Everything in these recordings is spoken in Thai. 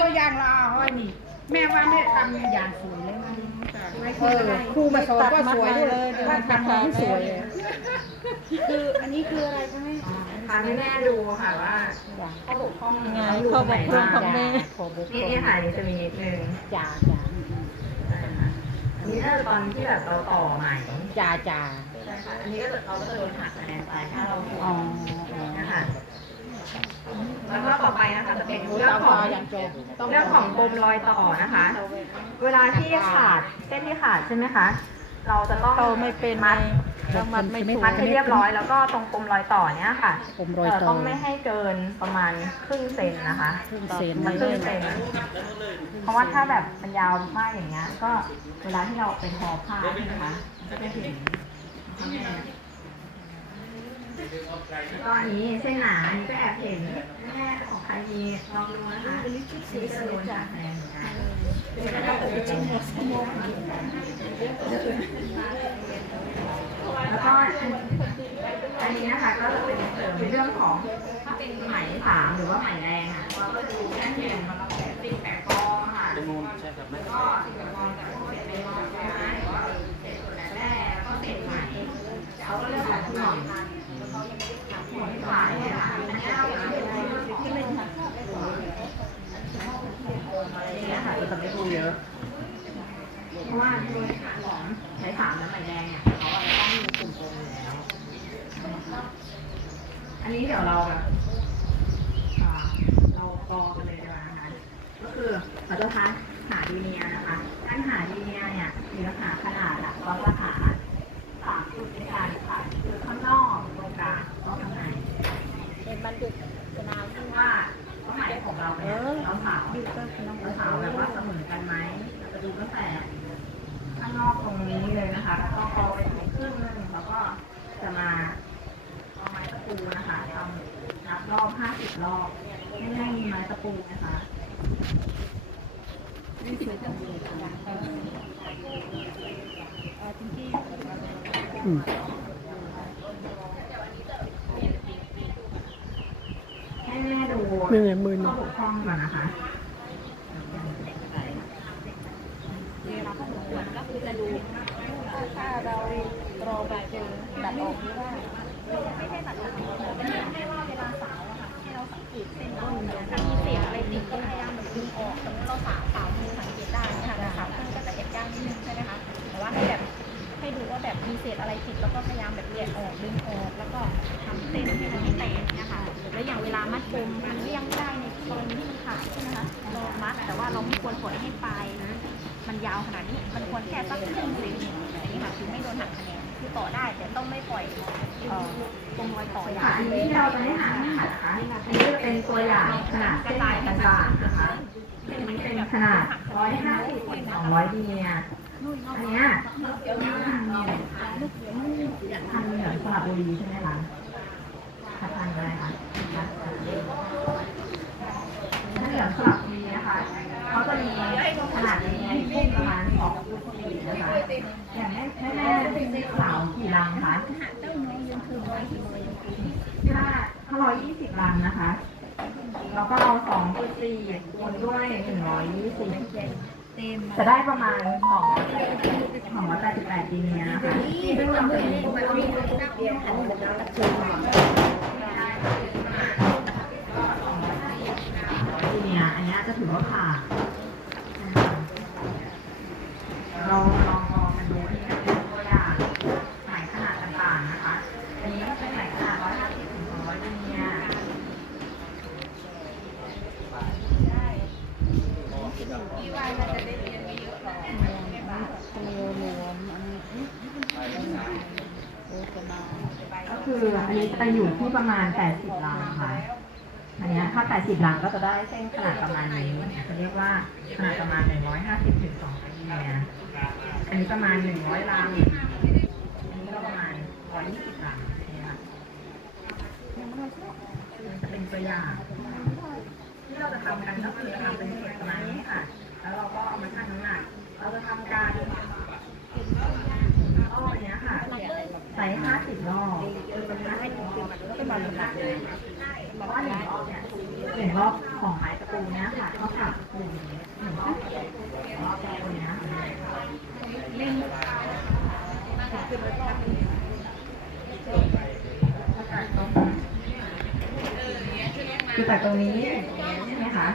ก็ยางลาห้อยนี่ แม่ว่าแม่ทำอย่างสวยเลยนะเออครูมาสอนก็สวยเลยว่าทำที่สวยเลยคืออันนี้คืออะไรคะแม่พาให้แม่ดูค่ะว่าข้อบกพร่องไงดูข้อตบรงกไหนพร่องบ้างของแม่ขอบกนี่นี่ค่ะนี่จะมีนิดนึงจ่าจ่าใช่ค่ะอันนี้ถ้าตอนที่แบบเราต่อใหม่จ่าจ่าใช่ค่ะอันนี้ก็จะเราก็จะโดนหักคะแนนไปถ้าเราถูกอ๋อนะคะ แล้วก็ต่อไปนะคะจะเป็นรู้เรื่อตางพขอองอย่างโจต้องเรื่องของปมรอยต่อนะคะ เวลาที่ขาดเส้นที่ขาดใช่ไหมคะ เราจะต้องโตไม่เป็นไงมัดเรามัดไม่ถูกมัดให้เรียบร้อยแล้วก็ตรงปมรอยต่อเนี้ยค่ะปมรอยต่อเต้องไม่ให้เกินประมาณครึ่งเซนนะคะครึ่งเซนครึ่งเซนเพราะว่าถ้าแบบมันยาวมากอย่างเงี้ยก็เวลาที่เราไปทอผ้าใช่ไหมคะมันก็จะเห็นแล้ว ก็อันนี้เส้นหนาอันนี้ก็แอบเห็นแม่ของใครมีลองดูนะคะสีจะโดนจากแรงเหมือนกันแล้วก็อันนี้นะคะก็จะเป็นเรื่องของถ้าเป็นไหมสามหรือว่าไหมแรงอะเราก็ดูแค่เห็นมันเราแปะติดแปะกองค่ะแล้วก็ติดแปะกองจากพวกเศษใบไม้ใช่ไหมหรือว่าเศษส่วนแร่แล้วก็เศษไหมเขาก็เรียกว่าหน่อยหน่อยขายเนี่ยค่ะอันนี้เราจะเป็นที่ไม่ค่ะอะไรอย่างเงี้ยค่ะเราจะไม่ดูเยอะ เพราะว่าโดยฐานของใช้สาม และไหมแดงเนี่ยเขาอาจจะต้องมีกลุ่มโกงอยู่แล้ว อันนี้เดี๋ยวเราแบบอ่าเรากอกันเลยดีกว่านะคะ ก็คือเราจะทันหาดีเนียนะคะการหาดีเนียเนี่ยมีลักษณะขนาดอะเราจะหาสามจุดในการค่ะคือข้างนอกตรงกลางแล้วข้างใน เป็นบันทึกสนาม ซึ่งว่าเป้าหมายของเราเนี่ยเราสาวเราสาวแบบว่าเสมอกันไหมเราจะดูตั้งแต่ข้างนอกตรงนี้เลยนะคะแล้วก็เอาไปถึงครึ่งหนึงแล้วก็จะมาเอาไม้ตะปูนะคะทำนับ รอบห้าสิบรอบแม่ๆมีไม้ตะปูนะคะอืมให้แม่ดูหนึ่งหมื่นข้อบกพร่องก่อนนะคะก็คือจะดูถ้าเรารอแบบเจอตัดออกหรือว่าไม่ใช่ตัดออกให้ว่าเวลาสาวอะค่ะให้ เราสังเกตเส้นต้นถ้ามีเศษอะไรติดก็พยายามแบบดึงออกสมมติเราสาวสาวมือสังเกตได้นะคะแต่สาวขึ้นก็จะเห็นยากนิดนึงใช่ไหมคะแต่ว่าให้แบบให้ดูว่าแบบมีเศษอะไรติดแล้วก็พยายามแบบเลียออกดึงออกแล้วก็ทำเส้นให้มันไม่แตกนะคะแล้วอย่างเวลามัดปมมันเลี่ยงได้ในกรณีที่มันขาดใช่ไหมคะเรามัดแต่ว่าเราไม่ควรปล่อยให้ปลายมันยาวขนาดนี้มันควรแค่สักครึ่งเซนอันนี้ค่ะคือไม่โดนหักคะแนนคือต่อได้แต่ต้องไม่ปล่อย ค่ะอันนี้ที่เราจะได้หาขนาดนะคะอันนี้จะเป็นตัวอย่างขนาดเส้นไหมต่างๆนะคะอันนี้เป็นขนาด150-200ดีเนี่ยอันเนี้ยทำเหมือนสระบุรีใช่ไหมคะทำทานอะไรคะถ้าเหลืองสระบุรีนะคะเขาจะมีขนาดนี้พุ่งประมาณ2สี่นะคะอย่างแม่แม่แม่ได้สาวกี่รังคะ ถ้าถ้าร้อยยี่สิบรัง นะคะ แล้วก็เอาสองจุดสี่คูณด้วยหนึ่งร้อยยี่สิบจะได้ประมาณสองสองร้อยแปดสิบแปดดีเนียนะคะซึ่งเราเป็นมันมีเดียวกันแล้อดีเนียอันนี้จะถือว่าผ่านเราลองลองมาดูที่เป็นตัวอย่างไหนขนาดต่างๆนะคะ อันนี้เป็นไหนขนาดร้อยห้าสิบถึงสองร้อยดีเนีย ตัวรวมอันนี้โอ้กระบา ก็ คืออันนี้จะอยู่ที่ประมาณ 80ลังค่ะอันนี้ถ้า 80ลังก็จะได้เส้นขนาดประมาณนี้จะเรียกว่าขนาดประมาณ 150ถึง200ดีเนี่ยอันนี้ประมาณ 100ลังอันนี้ก็ประมาณ120ลังเนี่ยค่ะจะเป็นตัวอย่างที่เราจะทำกันก็คือทำเป็นเศษประมาณนี้ค่ะ แล้วเราก็เอามาชั่งน้ำหนัก เราจะทำการรอบเนี้ยค่ะ ใส่ห้าสิบรอบคือเป็นห้าสิบรอบก็เป็นวันละเลยเพราะว่าหนึ่งรอบเนี่ยหนึ่งรอบของไม้ตะปูเนี้ยค่ะเท่ากับ คือจากตรงนี้ใช่ไหมคะ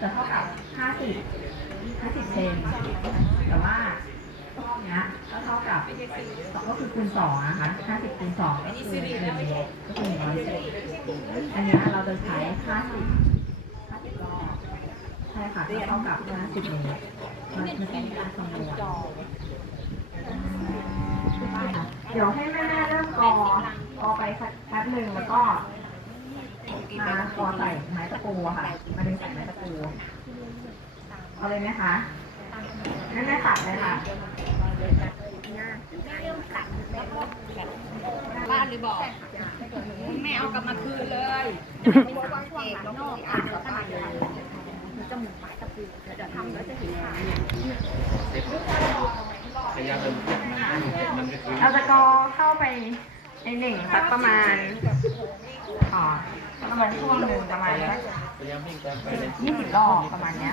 จะเท่ากับ 50 50 เซนแต่ว่าเนี้ยก็เท่ากับก็คือคูณสองนะคะ50คูณสองก็คือหนึ่งก็คือร้อยเซนอันนี้เราจะใช้ 50 50รอบ ช่ค่ะก็เท่ากับ50เมตรมันจะเป็นการคำนวณเดี๋ยวให้แม่ๆเริ่มกอกอไปสักแป๊บหนึ่งแล้วก็มาคอใส่ไม้ตะปูอะค่ะ มาดึงใส่ไม้ตะปูเอาเลยไหมคะนั่นแม่ตัดเลยค่ะบ้านหรือบอกแม่เอากลับมาคืนเลยเพราะว่าช่วงหลังนอกอ่านแล้วขนาดนี้มัน จะหมุนหมายตะปูเดี๋ยวทำแล้วจะเห็นค่ะพยานมันมันก็คือเราจะกอเข้าไปในหนึ่งสักประมาณอ๋อประมาณช่วงหนึ่งประมาณสักพยายามวิ่งตามไปเลยยี่สิบรอบประมาณเนี้ย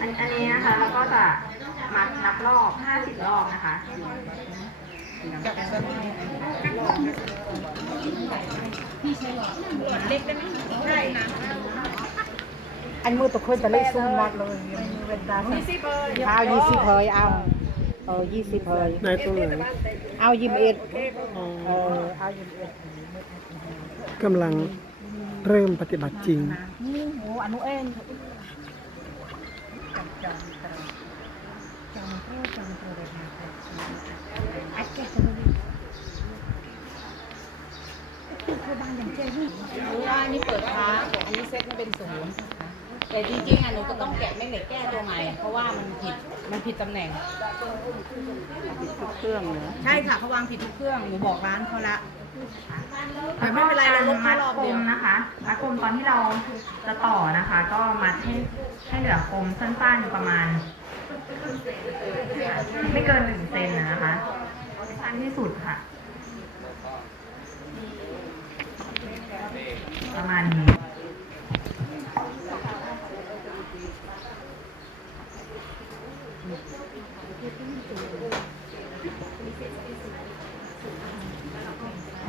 อันอันนี้นะคะเราก็จะมัดนับรอบ50รอบนะคะอันมือตะคนจะเล่ซุ่มมัดเลยเป็นตายี่สิบเลยเอายี่สิบเฮยเอาเออยี่สิบเฮยในตัวไหนเอายี่สิบเอ็ดเออเอายี่สิบเอ็ดกำลังเริ่มปฏิบัติจริงนี่โหอนุเอ็น รู้ว่านี่เปิดค้าอันนี้เซ็ตมันเป็นศูนย์แต่จริงๆอะหนูก็ต้องแกะแม่เหล็กแก้ตัวใหม่เพราะว่ามันผิดมันผิดตำแหน่ง เครื่องเหรอ ใช่ค่ะเขาวางผิดทุกเครื่อง หนูบอกร้านเขาละ แต่ไม่เป็นไรเราลดมัแค่ดรอบปเดียว มนะคะมัดปมตอนที่เราจะต่อนะคะ ก็มัดให้ให้เหลือปมสั้นๆประมาณ ไม่เกินหนึ่งเซนนะคะสั้นที่สุดค่ะ ประมาณนี้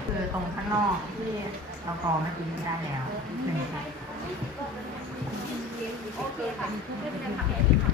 คือ ตรงข้างนอกที่เรากรอเมื่อกี้ได้แล้วหนึ่งโอเคค่ะ